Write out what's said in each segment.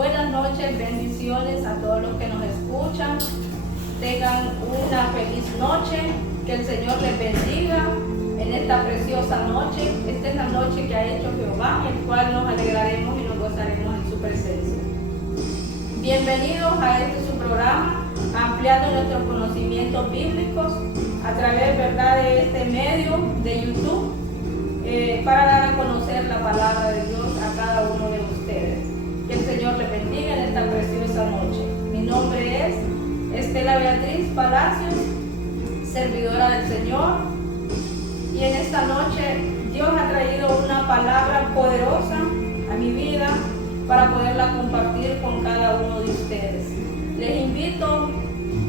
Buenas noches, bendiciones a todos los que nos escuchan. Tengan una feliz noche, que el Señor les bendiga en esta preciosa noche. Esta es la noche que ha hecho Jehová, en el cual nos alegraremos y nos gozaremos en su presencia. Bienvenidos a este su programa, ampliando nuestros conocimientos bíblicos a través, ¿verdad?, de este medio de YouTube, para dar a conocer la palabra de Dios a cada uno de ustedes. Que el Señor les bendiga en esta preciosa noche. Mi nombre es Estela Beatriz Palacios, servidora del Señor, y en esta noche Dios ha traído una palabra poderosa a mi vida para poderla compartir con cada uno de ustedes. Les invito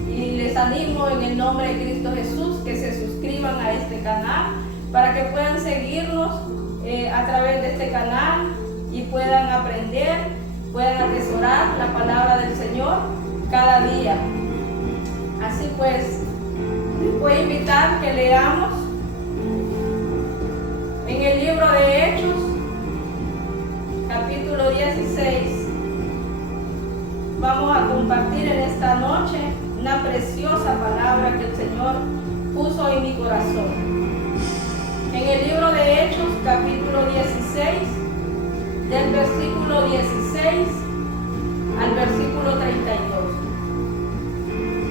y les animo en el nombre de Cristo Jesús que se suscriban a este canal para que puedan seguirnos a través de este canal y puedan aprender, puedan atesorar la palabra del Señor cada día. Así pues, les voy a invitar que leamos en el libro de Hechos, capítulo 16. Vamos a compartir en esta noche una preciosa palabra que el Señor puso en mi corazón. En el libro de Hechos, capítulo 16, del versículo 16 al versículo 32.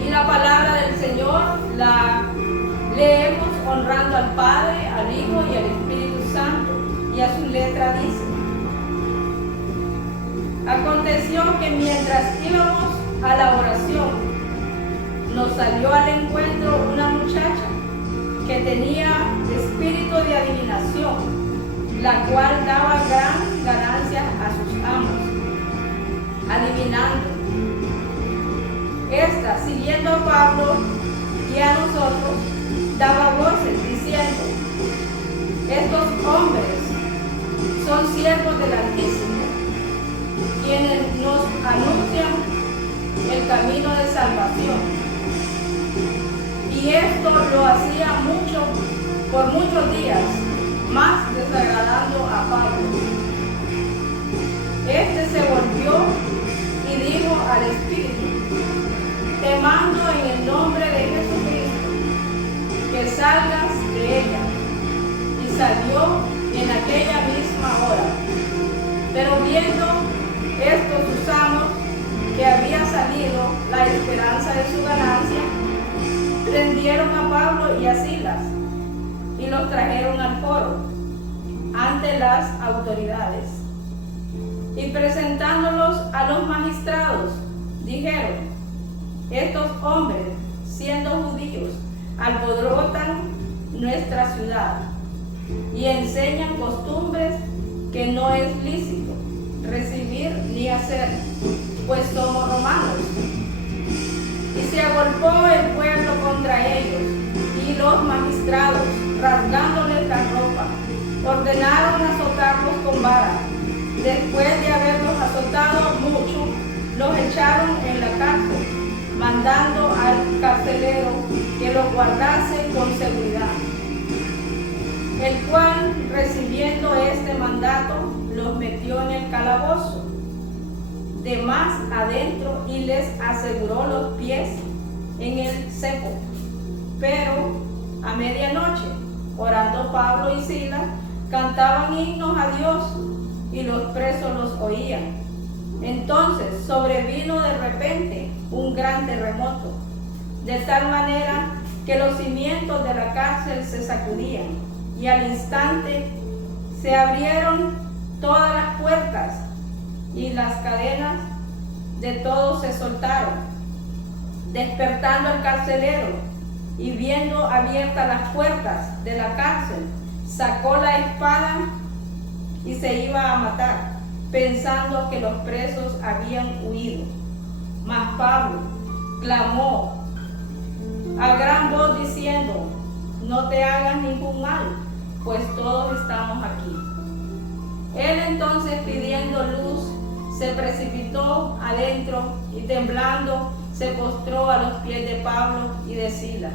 Y la palabra del Señor la leemos honrando al Padre, al Hijo y al Espíritu Santo, y a su letra dice: Aconteció que mientras íbamos a la oración, nos salió al encuentro una muchacha que tenía espíritu de adivinación, la cual daba gran ganancia a sus amos, adivinando. Esta, siguiendo a Pablo y a nosotros, daba voces diciendo: estos hombres son siervos del Altísimo, quienes nos anuncian el camino de salvación. Y esto lo hacía por muchos días, más desagradando a Pablo. Este se volvió y dijo al Espíritu: te mando en el nombre de Jesucristo que salgas de ella. Y salió en aquella misma hora. Pero viendo estos sus amos que había salido la esperanza de su ganancia, prendieron a Pablo y a Silas y los trajeron al foro ante las autoridades. Y presentándolos a los magistrados, dijeron: estos hombres, siendo judíos, alborotan nuestra ciudad y enseñan costumbres que no es lícito recibir ni hacer, pues somos romanos. Y se agolpó el pueblo contra ellos, y los magistrados, rasgándoles la ropa, ordenaron azotarlos con vara. Después de haberlos azotado mucho, los echaron en la cárcel, mandando al carcelero que los guardase con seguridad, el cual, recibiendo este mandato, los metió en el calabozo de más adentro y les aseguró los pies en el cepo. Pero a medianoche, orando Pablo y Silas, cantaban himnos a Dios, y los presos los oían. Entonces sobrevino de repente un gran terremoto, de tal manera que los cimientos de la cárcel se sacudían, y al instante se abrieron todas las puertas, y las cadenas de todos se soltaron. Despertando al carcelero y viendo abiertas las puertas de la cárcel, sacó la espada y se iba a matar, pensando que los presos habían huido. Mas Pablo clamó a gran voz diciendo: no te hagas ningún mal, pues todos estamos aquí. Él entonces, pidiendo luz, se precipitó adentro y temblando se postró a los pies de Pablo y de Silas,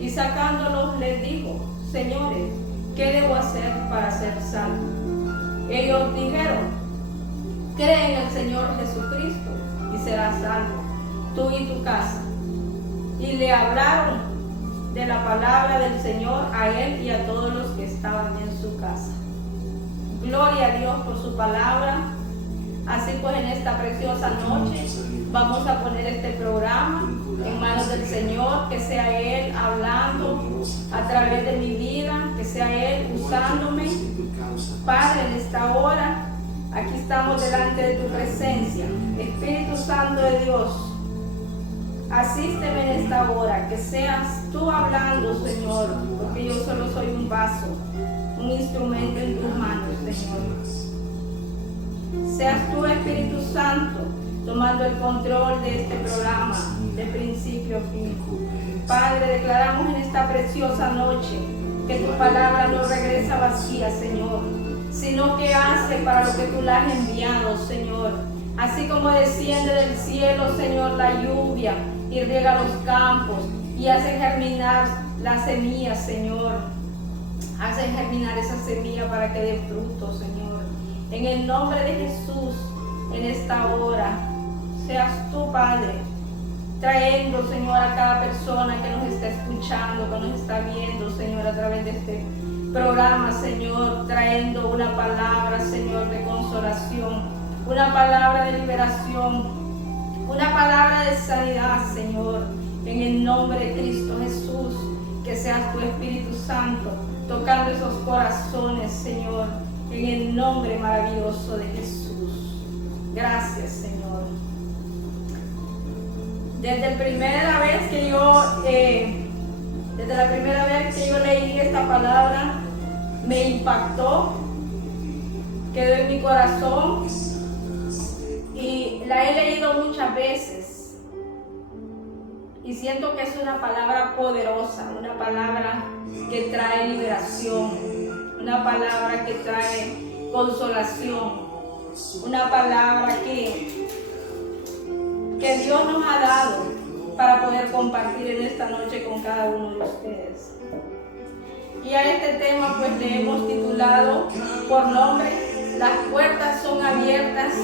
y sacándolos les dijo: señores, ¿qué debo hacer para ser salvo? Ellos dijeron: Cree en el Señor Jesucristo y serás salvo, tú y tu casa. Y le hablaron de la palabra del Señor a él y a todos los que estaban en su casa. Gloria a Dios por su palabra. Así pues, en esta preciosa noche vamos a poner este programa en manos del Señor, que sea Él hablando a través de mi vida, que sea Él usándome. Padre, en esta hora, aquí estamos delante de tu presencia. Espíritu Santo de Dios, asísteme en esta hora, que seas tú hablando, Señor, porque yo solo soy un vaso, un instrumento en tus manos, Señor. Seas tú, Espíritu Santo, tomando el control de este programa, de principio a fin. Padre, declaramos en esta preciosa noche que tu palabra no regresa vacía, Señor, sino que hace para lo que tú la has enviado, Señor. Así como desciende del cielo, Señor, la lluvia y riega los campos y hace germinar las semillas, Señor. Hace germinar esa semilla para que dé fruto, Señor. En el nombre de Jesús, en esta hora, seas tú, Padre, trayendo, Señor, a cada persona que nos está escuchando, que nos está viendo, Señor, a través de este programa, Señor, trayendo una palabra, Señor, de consolación, una palabra de liberación, una palabra de sanidad, Señor, en el nombre de Cristo Jesús. Que seas tu Espíritu Santo tocando esos corazones, Señor, en el nombre maravilloso de Jesús. Gracias, Señor. Desde la primera vez que yo leí esta palabra, me impactó, quedó en mi corazón y la he leído muchas veces. Y siento que es una palabra poderosa, una palabra que trae liberación, una palabra que trae consolación, una palabra que Dios nos ha dado para poder compartir en esta noche con cada uno de ustedes. Y a este tema pues le hemos titulado por nombre: las puertas son abiertas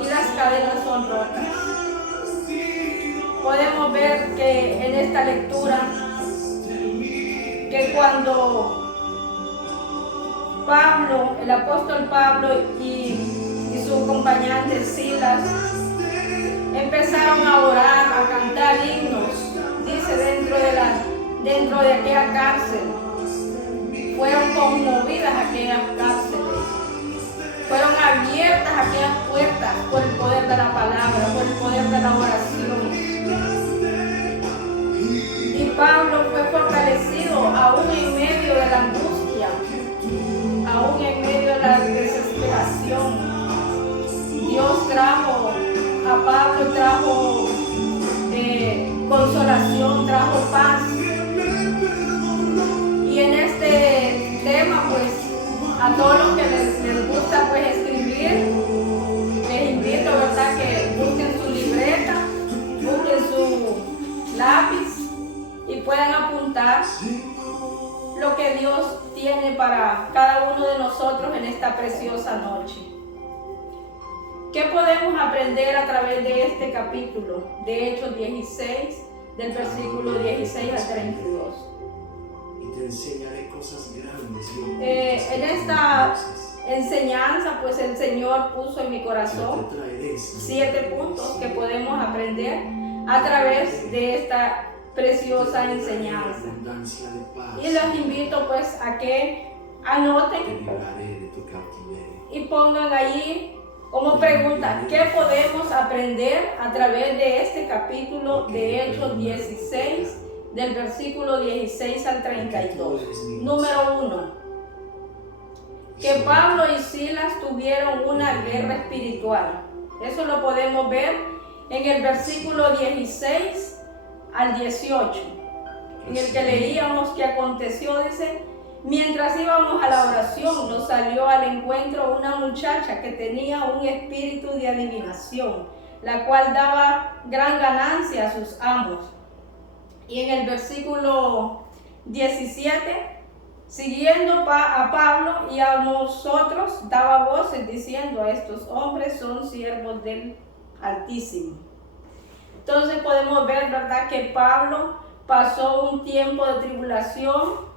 y las cadenas son rotas. Podemos ver que en esta lectura, que cuando Pablo, el apóstol Pablo y su acompañante Silas empezaron a orar, a cantar himnos, dice, dentro de aquella cárcel. Fueron conmovidas aquellas cárceles, fueron abiertas aquellas puertas por el poder de la palabra, por el poder de la oración. Y Pablo fue fortalecido aún en medio de la angustia, aún en medio de la desesperación. Dios trajo a Pablo, trajo consolación, trajo paz. Y en este tema, pues, a todos los que les gusta pues escribir, les invito, ¿verdad?, que busquen su libreta, busquen su lápiz y puedan apuntar lo que Dios tiene para cada uno de nosotros en esta preciosa noche. ¿Qué podemos aprender a través de este capítulo de Hechos 16, del versículo 16 al 32? Y te enseñaré cosas grandes. En esta enseñanza, pues el Señor puso en mi corazón 7 puntos que podemos aprender a través de esta preciosa enseñanza. Y los invito pues a que anoten y pongan allí como pregunta: ¿qué podemos aprender a través de este capítulo de Hechos 16, del versículo 16 al 32? Número 1, que Pablo y Silas tuvieron una guerra espiritual. Eso lo podemos ver en el versículo 16 al 18, en el que leíamos que aconteció, dice: mientras íbamos a la oración, nos salió al encuentro una muchacha que tenía un espíritu de adivinación, la cual daba gran ganancia a sus amos. Y en el versículo 17 siguiendo a Pablo y a nosotros daba voces diciendo: a estos hombres son siervos del Altísimo. Entonces podemos ver, ¿verdad?, que Pablo pasó un tiempo de tribulación,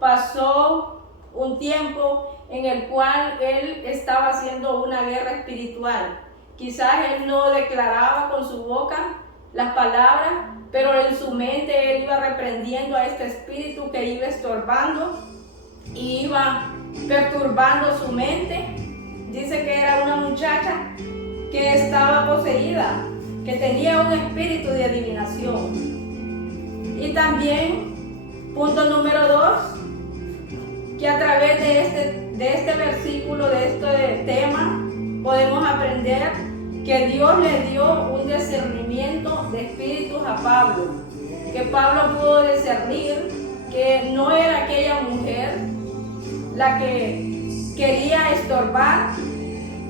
pasó un tiempo en el cual él estaba haciendo una guerra espiritual. Quizás él no declaraba con su boca las palabras, pero en su mente él iba reprendiendo a este espíritu que iba estorbando y iba perturbando su mente. Dice que era una muchacha que estaba poseída, que tenía un espíritu de adivinación. Y también, punto número 2, que a través de este versículo, de este tema, podemos aprender que Dios le dio un discernimiento de espíritus a Pablo, que Pablo pudo discernir que no era aquella mujer la que quería estorbar,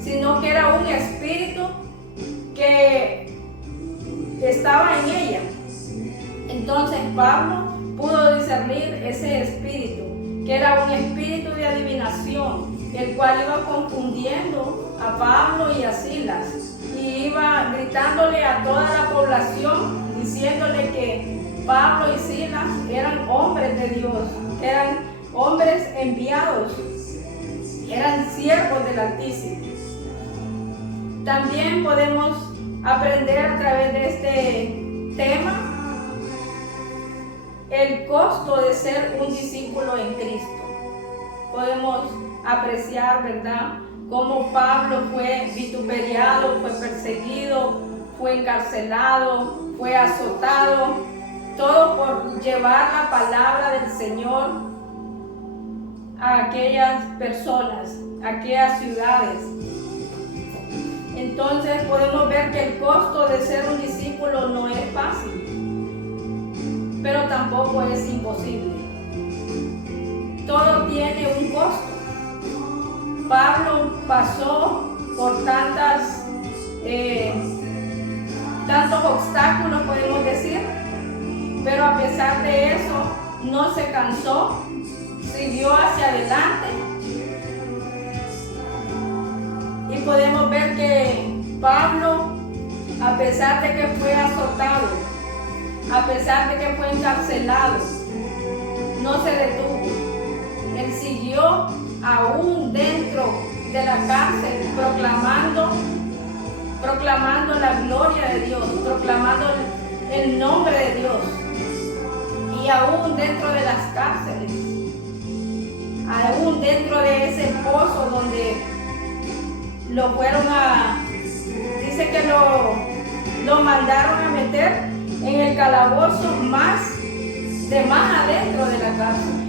sino que era un espíritu que estaba en ella. Entonces Pablo pudo discernir ese espíritu, que era un espíritu de adivinación, el cual iba confundiendo a Pablo y a Silas, y iba gritándole a toda la población, diciéndole que Pablo y Silas eran hombres de Dios, eran hombres enviados, eran siervos del Altísimo. También podemos aprender a través de este tema el costo de ser un discípulo en Cristo. Podemos apreciar, ¿verdad?, cómo Pablo fue vituperiado, fue perseguido, fue encarcelado, fue azotado, todo por llevar la palabra del Señor a aquellas personas, a aquellas ciudades. Entonces podemos ver que el costo de ser un discípulo no es fácil, pero tampoco es imposible. Todo tiene un costo. Pablo pasó por tantos obstáculos, podemos decir, pero a pesar de eso no se cansó, siguió hacia adelante. Y podemos ver que Pablo, a pesar de que fue azotado, a pesar de que fue encarcelado, no se detuvo. Él siguió aún dentro de la cárcel, proclamando la gloria de Dios, proclamando el nombre de Dios. Y aún dentro de las cárceles, aún dentro de ese pozo donde lo fueron dice que lo mandaron a meter en el calabozo más adentro de la cárcel,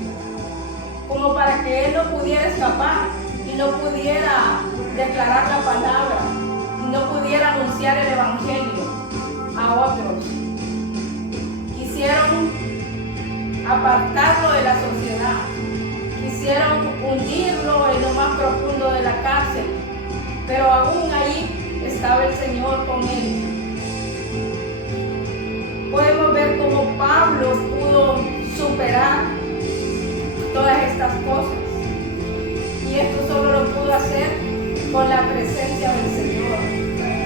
como para que él no pudiera escapar y no pudiera declarar la palabra y no pudiera anunciar el evangelio a otros. Quisieron apartarlo de la sociedad, quisieron hundirlo en lo más profundo de la cárcel, pero aún ahí estaba el Señor con él. Podemos ver cómo Pablo pudo superar todas estas cosas, y esto solo lo pudo hacer con la presencia del Señor,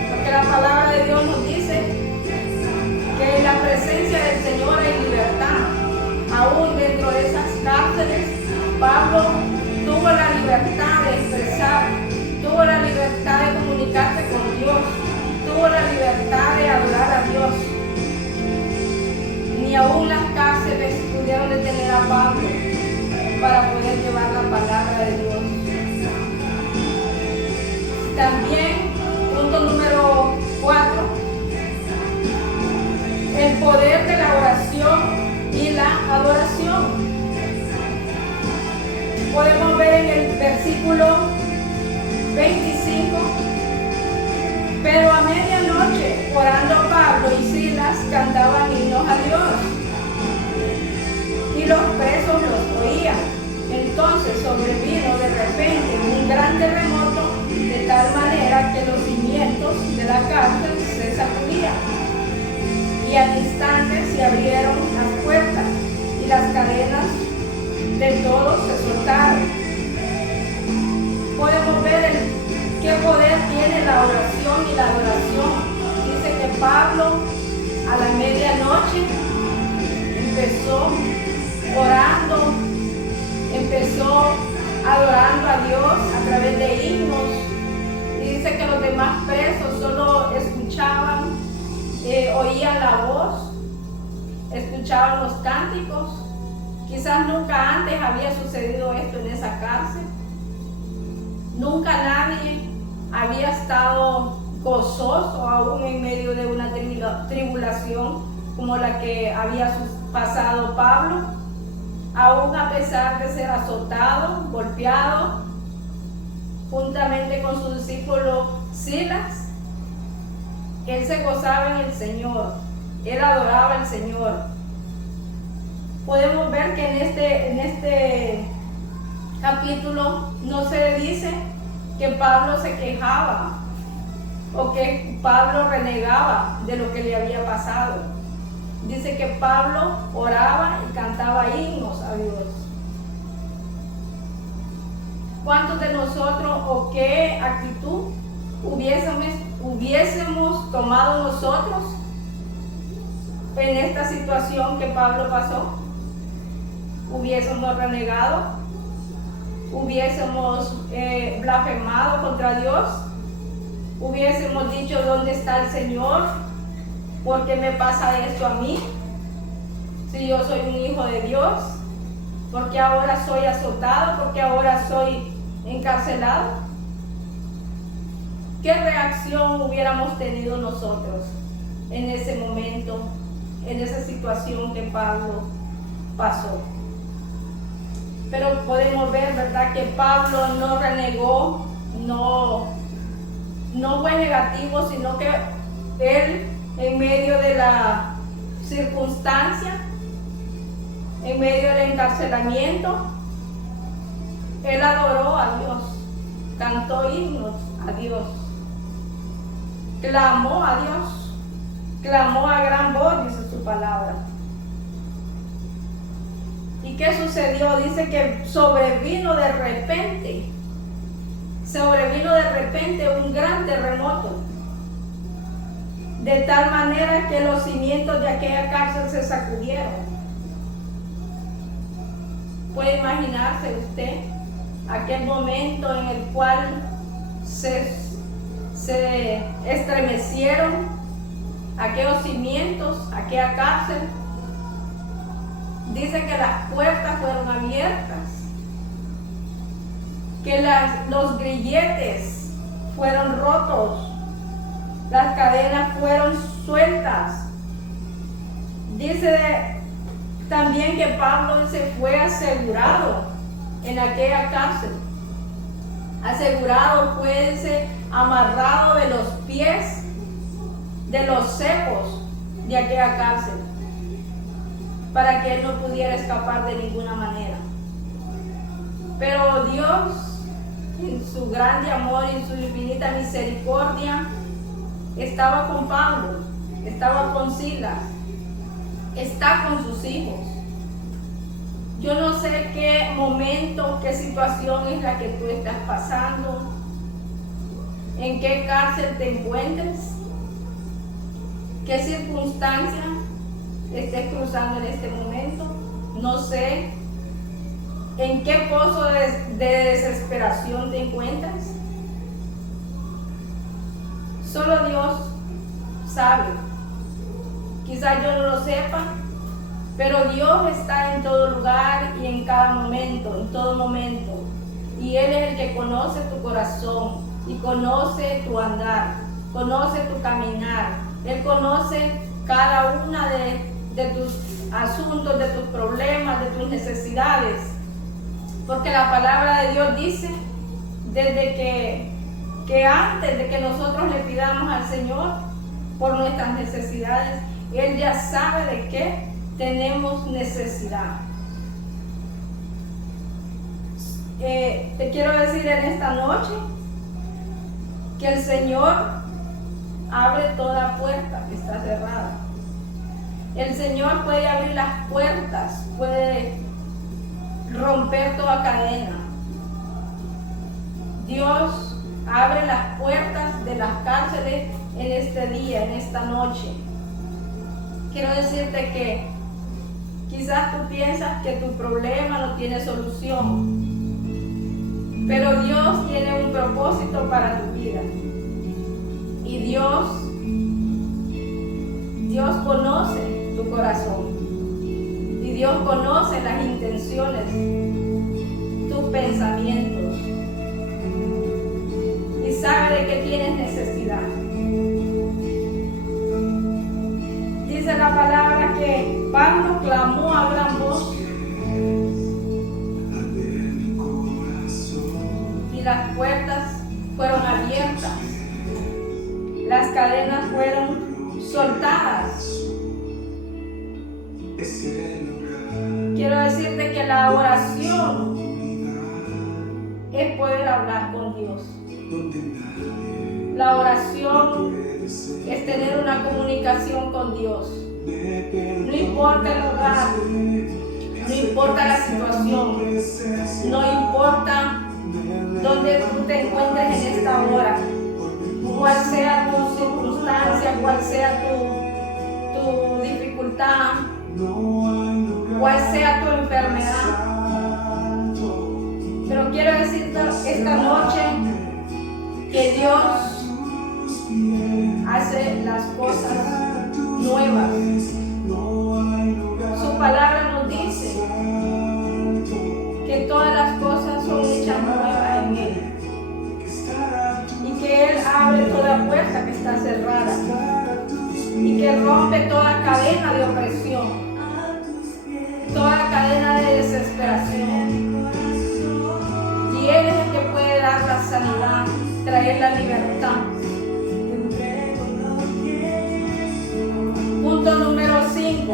porque la palabra de Dios nos dice que en la presencia del Señor hay libertad. Aún dentro de esas cárceles, Pablo tuvo la libertad de expresar, tuvo la libertad de comunicarse con Dios, tuvo la libertad de adorar a Dios. Ni aún las cárceles pudieron detener a Pablo para poder llevar la palabra de Dios. También, punto número 4, el poder de la oración y la adoración. Podemos ver en el versículo 25: pero a medianoche, orando, Pablo y Silas cantaban himnos a Dios, y los presos los oían. Entonces sobrevino de repente un gran terremoto, de tal manera que los cimientos de la cárcel se sacudían, y al instante se abrieron las puertas y las cadenas de todos se soltaron. Podemos ver qué poder tiene la oración y la adoración. Dice que Pablo a la medianoche empezó orando, empezó adorando a Dios a través de himnos. Y dice que los demás presos solo escuchaban, oían la voz, escuchaban los cánticos. Quizás nunca antes había sucedido esto en esa cárcel. Nunca nadie había estado gozoso aún en medio de una tribulación como la que había pasado Pablo. Aún a pesar de ser azotado, golpeado, juntamente con su discípulo Silas, él se gozaba en el Señor, él adoraba al Señor. Podemos ver que en este capítulo no se dice que Pablo se quejaba o que Pablo renegaba de lo que le había pasado. Dice que Pablo oraba y cantaba himnos a Dios. ¿Cuántos de nosotros o qué actitud hubiésemos tomado nosotros en esta situación que Pablo pasó? ¿Hubiésemos renegado? ¿Hubiésemos blasfemado contra Dios? ¿Hubiésemos dicho dónde está el Señor? ¿Por qué me pasa esto a mí? Si yo soy un hijo de Dios, ¿por qué ahora soy azotado? ¿Por qué ahora soy encarcelado? ¿Qué reacción hubiéramos tenido nosotros en ese momento, en esa situación que Pablo pasó? Pero podemos ver, ¿verdad?, que Pablo no renegó, no fue negativo, sino que él, en medio de la circunstancia, en medio del encarcelamiento, él adoró a Dios, cantó himnos a Dios, clamó a Dios, clamó a gran voz, dice su palabra. ¿Y qué sucedió? Dice que sobrevino de repente un gran terremoto, de tal manera que los cimientos de aquella cárcel se sacudieron. ¿Puede imaginarse usted aquel momento en el cual se estremecieron aquellos cimientos, aquella cárcel? Dice que las puertas fueron abiertas, que los grilletes fueron rotos, las cadenas fueron sueltas. Dice también que Pablo se fue asegurado en aquella cárcel. Asegurado, fue amarrado de los pies, de los cepos de aquella cárcel, para que él no pudiera escapar de ninguna manera. Pero Dios, en su grande amor y en su infinita misericordia, estaba con Pablo, estaba con Silas, está con sus hijos. Yo no sé qué momento, qué situación es la que tú estás pasando, en qué cárcel te encuentres, qué circunstancia estés cruzando en este momento. No sé en qué pozo de desesperación te encuentras. Solo Dios sabe. Quizás yo no lo sepa, pero Dios está en todo lugar y en cada momento, en todo momento. Y Él es el que conoce tu corazón y conoce tu andar, conoce tu caminar. Él conoce cada una de tus asuntos, de tus problemas, de tus necesidades. Porque la palabra de Dios dice, desde que antes de que nosotros le pidamos al Señor por nuestras necesidades, Él ya sabe de qué tenemos necesidad. Te quiero decir en esta noche que el Señor abre toda puerta que está cerrada. El Señor puede abrir las puertas, puede romper toda cadena. Dios abre las puertas de las cárceles en este día, en esta noche. Quiero decirte que quizás tú piensas que tu problema no tiene solución, pero Dios tiene un propósito para tu vida. Y Dios conoce tu corazón. Y Dios conoce las intenciones, tus pensamientos. Y sabe de qué tienes necesidad. Dice la palabra que Pablo clamó a gran voz y las puertas fueron abiertas, las cadenas fueron soltadas. Quiero decirte que la oración es poder hablar con Dios. La oración es tener una comunicación con Dios. No importa el lugar, no importa la situación, no importa donde tú te encuentres en esta hora, cuál sea tu circunstancia, cuál sea tu dificultad, cuál sea tu enfermedad. Pero quiero decirte esta noche que Dios hace las cosas nuevas. Su palabra nos dice que todas las cosas son hechas nuevas en Él y que Él abre toda puerta que está cerrada y que rompe toda cadena de opresión, toda cadena de desesperación. Y Él es el que puede dar la sanidad, traer la libertad. Punto número 5.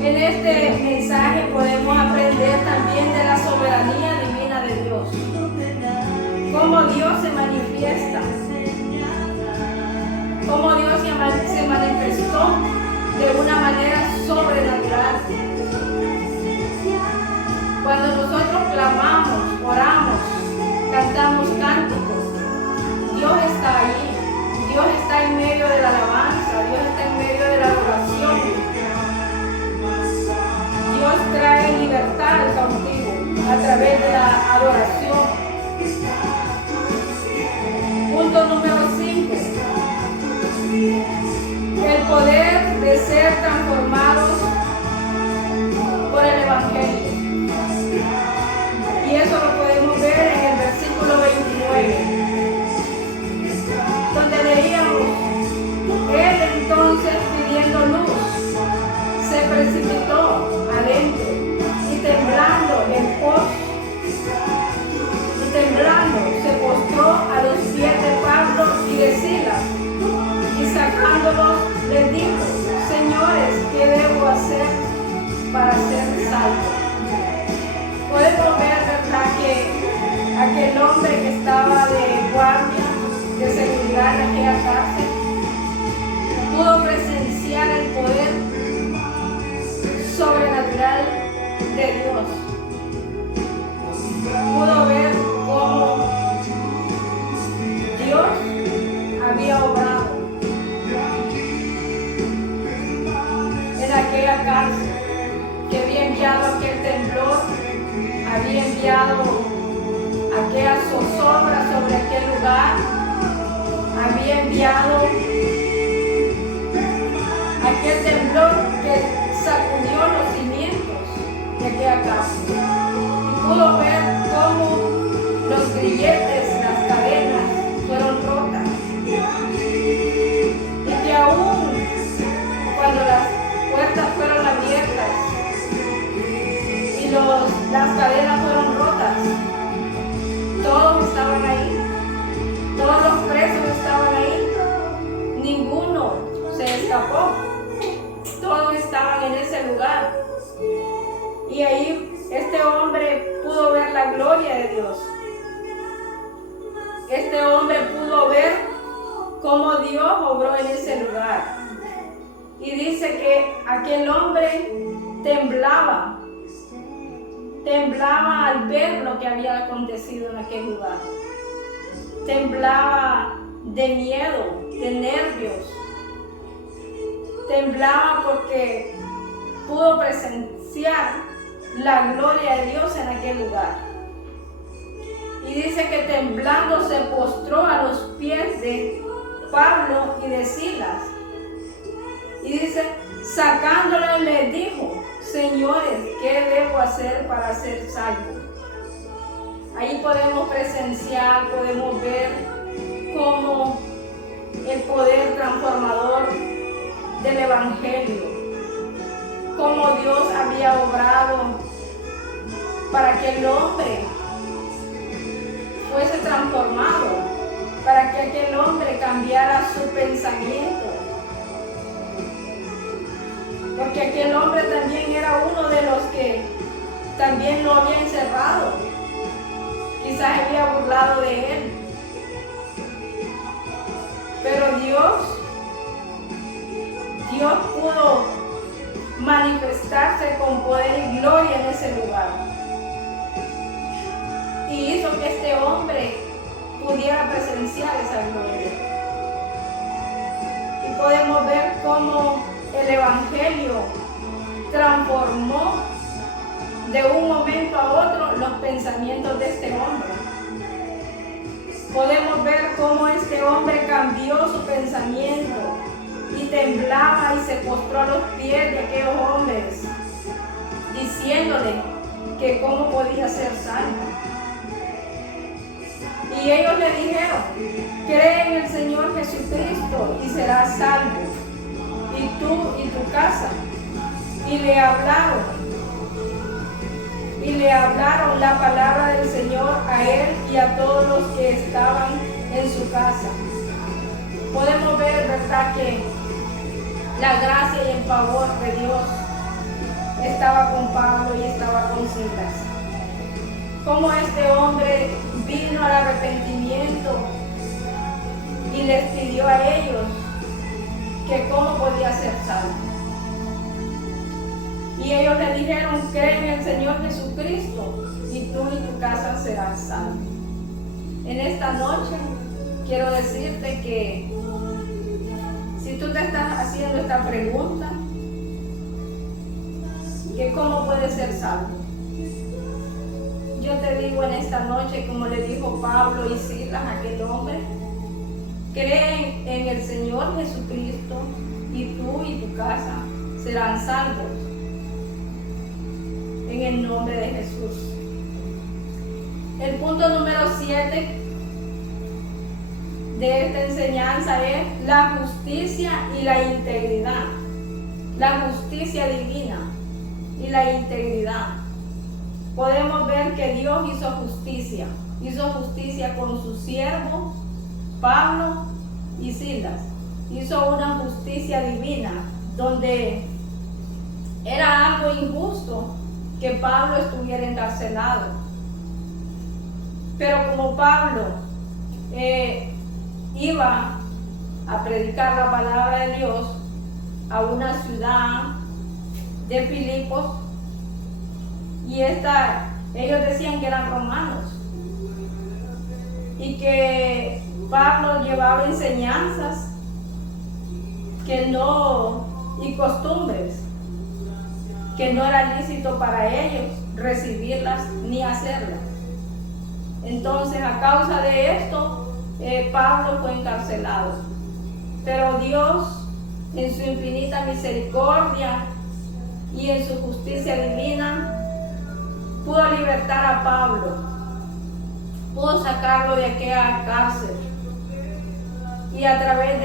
En este mensaje podemos aprender también de la soberanía divina de Dios. Cómo Dios se manifiesta. Cómo Dios se manifestó de una manera sobrenatural. Cuando nosotros clamamos, oramos, cantamos cánticos, Dios está ahí. Dios está en medio de la alabanza, Dios está en medio de la adoración. Dios trae libertad al cautivo a través de la adoración. Punto número 5. El poder de ser transformados por el Evangelio. Y eso lo podemos ver en el versículo 29. Donde leíamos, Él entonces pidiendo luz, se precipitó adentro y temblando se postró a los pies de Pablo y de Silas y sacándolos les dijo: Señores, ¿qué debo hacer para ser salvo? Podemos ver, ¿verdad?, que aquel hombre que estaba de guardia de seguridad en aquella cárcel pudo presenciar el poder sobrenatural de Dios. Pudo ver cómo Dios había obrado en aquella cárcel, que había enviado aquel temblor, había enviado aquella zozobra sobre aquel lugar, había enviado aquel temblor que sacudió los cimientos de aquella casa. Y pudo ver cómo los grilletes, las cadenas fueron rotas. Y que aún cuando las puertas fueron abiertas y las cadenas fueron rotas, todos estaban ahí. Todos los presos estaban ahí, ninguno se escapó, todos estaban en ese lugar. Y ahí este hombre pudo ver la gloria de Dios. Este hombre pudo ver cómo Dios obró en ese lugar. Y dice que aquel hombre temblaba temblaba al ver lo que había acontecido en aquel lugar. Temblaba de miedo, de nervios. Temblaba porque pudo presenciar la gloria de Dios en aquel lugar. Y dice que temblando se postró a los pies de Pablo y de Silas. Y dice, sacándolos les dijo, señores, ¿qué debo hacer para ser salvo? Ahí podemos presenciar, podemos ver cómo el poder transformador del Evangelio, cómo Dios había obrado para que el hombre fuese transformado, para que aquel hombre cambiara su pensamiento. Porque aquel hombre también era uno de los que también lo había encerrado. Quizás había burlado de él. Pero Dios pudo manifestarse con poder y gloria en ese lugar. Y hizo que este hombre pudiera presenciar esa gloria. Y podemos ver cómo el Evangelio transformó de un momento a otro los pensamientos de este hombre. Podemos ver cómo este hombre cambió su pensamiento y temblaba y se postró a los pies de aquellos hombres, diciéndole que cómo podía ser salvo. Y ellos le dijeron, cree en el Señor Jesucristo y serás salvo, y tú y tu casa. Y le hablaron la palabra del Señor a él y a todos los que estaban en su casa. Podemos ver, ¿verdad?, que la gracia y el favor de Dios estaba con Pablo y estaba con Silas. Como este hombre vino al arrepentimiento y les pidió a ellos que cómo podía ser salvo. Y ellos le dijeron, cree en el Señor Jesucristo y tú y tu casa serás salvos. En esta noche quiero decirte que si tú te estás haciendo esta pregunta, que cómo puedes ser salvo, yo te digo en esta noche, como le dijo Pablo y Silas a aquel hombre, creen en el Señor Jesucristo y tú y tu casa serán salvos. En el nombre de Jesús. El punto número 7 de esta enseñanza es la justicia y la integridad. La justicia divina y la integridad. Podemos ver que Dios hizo justicia con su siervo Pablo y Silas. Hizo una justicia divina donde era algo injusto que Pablo estuviera encarcelado. Pero como Pablo iba a predicar la palabra de Dios a una ciudad de Filipos, y ellos decían que eran romanos, y que Pablo llevaba enseñanzas y costumbres que no era lícito para ellos recibirlas ni hacerlas. Entonces, a causa de esto, Pablo fue encarcelado. Pero Dios, en su infinita misericordia y en su justicia divina, pudo libertar a Pablo, pudo sacarlo de aquella cárcel. Y a través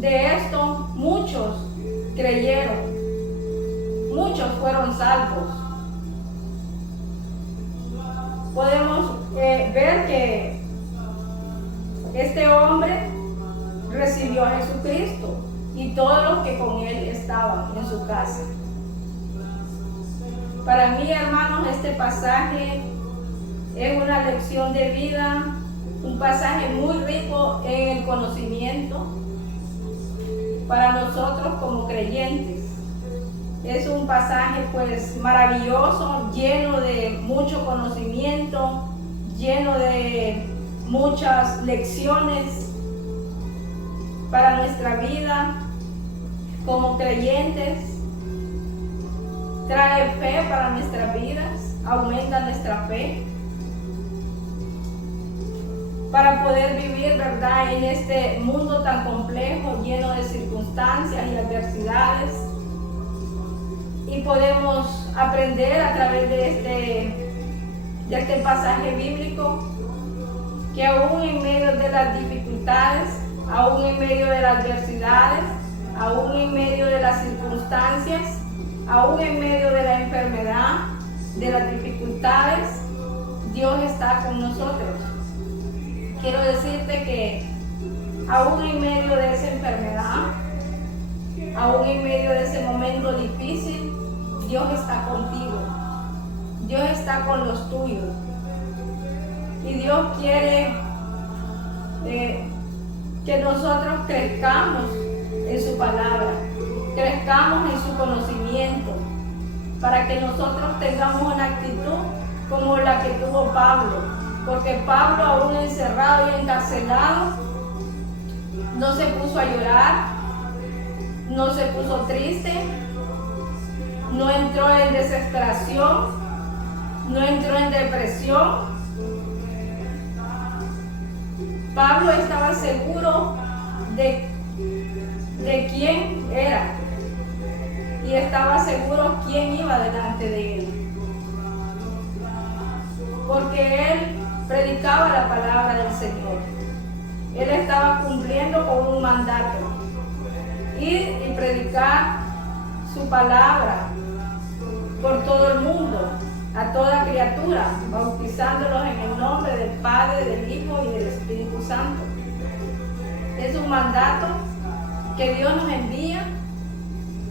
de esto, muchos creyeron. Muchos fueron salvos. Podemos ver que este hombre recibió a Jesucristo y todos los que con él estaban en su casa. Para mí, hermanos, este pasaje es una lección de vida, un pasaje muy rico en el conocimiento para nosotros como creyentes. Es un pasaje pues maravilloso, lleno de mucho conocimiento, lleno de muchas lecciones para nuestra vida como creyentes. Trae fe para nuestras vidas, aumenta nuestra fe para poder vivir, ¿verdad?, en este mundo tan complejo, lleno de circunstancias y adversidades. Y podemos aprender a través de este pasaje bíblico que aún en medio de las dificultades, aún en medio de las adversidades, aún en medio de las circunstancias, aún en medio de la enfermedad, de las dificultades, Dios está con nosotros. Quiero decirte que aún en medio de esa enfermedad, aún en medio de ese momento difícil, Dios está contigo. Dios está con los tuyos. Y Dios quiere que nosotros crezcamos en su palabra, crezcamos en su conocimiento, para que nosotros tengamos una actitud como la que tuvo Pablo. Porque Pablo, aún encerrado y encarcelado, no se puso a llorar, no se puso triste, no entró en desesperación, no entró en depresión. Pablo estaba seguro de quién era y estaba seguro quién iba delante de él, porque él predicaba la palabra del Señor. Él estaba cumpliendo con un mandato, ir y predicar su palabra por todo el mundo, a toda criatura, bautizándolos en el nombre del Padre, del Hijo y del Espíritu Santo. Es un mandato que Dios nos envía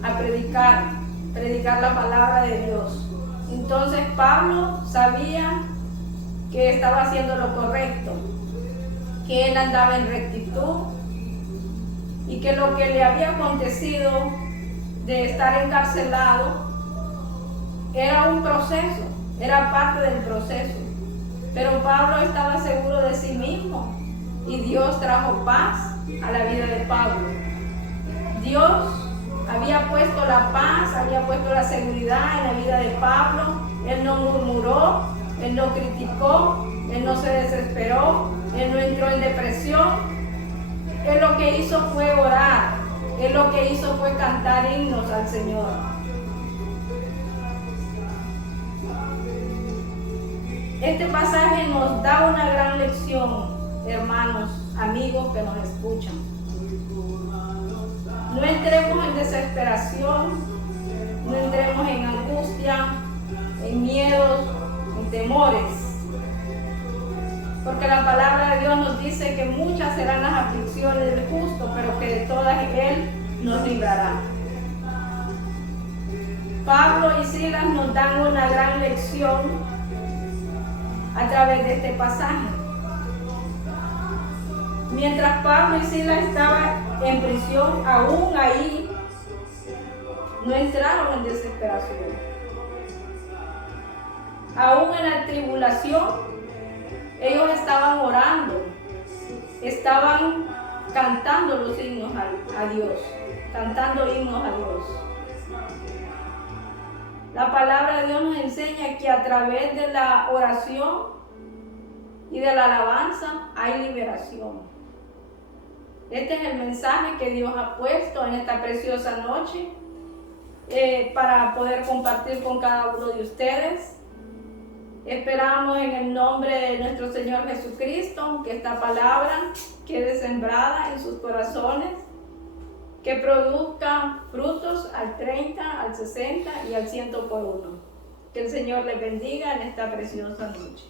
a predicar la palabra de Dios. Entonces Pablo sabía que estaba haciendo lo correcto, que él andaba en rectitud y que lo que le había acontecido de estar encarcelado era un proceso, era parte del proceso. Pero Pablo estaba seguro de sí mismo y Dios trajo paz a la vida de Pablo. Dios había puesto la paz, había puesto la seguridad en la vida de Pablo. Él no murmuró, él no criticó, él no se desesperó, él no entró en depresión. Él lo que hizo fue orar, él lo que hizo fue cantar himnos al Señor. Este pasaje nos da una gran lección, hermanos, amigos que nos escuchan. No entremos en desesperación, no entremos en angustia, en miedos, en temores. Porque la palabra de Dios nos dice que muchas serán las aflicciones del justo, pero que de todas Él nos librará. Pablo y Silas nos dan una gran lección a través de este pasaje. Mientras Pablo y Silas estaban en prisión, aún ahí no entraron en desesperación. Aún en la tribulación, ellos estaban orando, estaban cantando los himnos a Dios, cantando himnos a Dios. La palabra de Dios nos enseña que a través de la oración y de la alabanza hay liberación. Este es el mensaje que Dios ha puesto en esta preciosa noche para poder compartir con cada uno de ustedes. Esperamos en el nombre de nuestro Señor Jesucristo que esta palabra quede sembrada en sus corazones, que produzca frutos al 30, al 60 y al 100 por uno. Que el Señor les bendiga en esta preciosa noche.